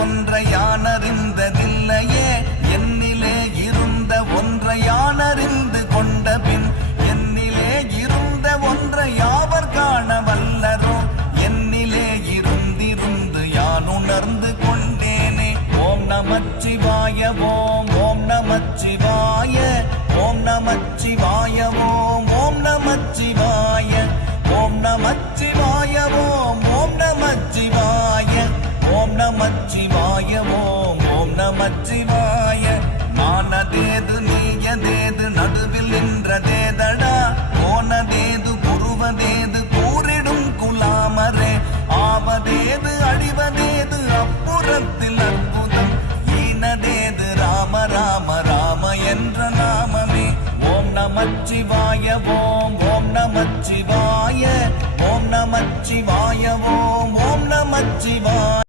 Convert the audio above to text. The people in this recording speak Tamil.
ஒன்றை யானறிந்ததில்லையே என்னிலே இருந்த ஒன்றை யானறிந்து கொண்ட பின் என்னிலே இருந்த ஒன்றை யாவர் காண வல்லரோ என்னிலே இருந்திருந்து யான் உணர்ந்து கொண்டேனே. ஓம் நமச்சிவாய ஓம் ஓம் நமச்சிவாய ஓம் நமச்சிவாய ஓம் ஓம் நமச்சிவாய ஓம் நமச்சிவாய ஓம் ஓம் நமச்சிவாய ஓம் நமச்சிவாய ஓம் ஓம் நமச்சிவாய. மானதேது நீயதேது நடுவில் நின்றதேதடா போனதேது புருவதேது கூறிடும் குலாமரே ஆவதேது அழிவதேது அப்புறத்தில் அற்புதம் ஈனதேது ராம ராம ராம என்ற நாமமே. ஓம் நமச்சிவாய ஓம் ஓம் நமச்சிவாய ஓம் நமச்சிவாய ஓம் ஓம் நமச்சிவாய.